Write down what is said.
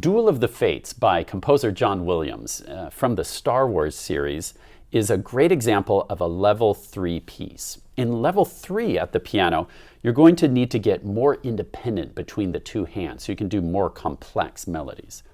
Duel of the Fates by composer John Williams from the Star Wars series is a great example of a level 3 piece. In level 3 at the piano, you're going to need to get more independent between the two hands so you can do more complex melodies.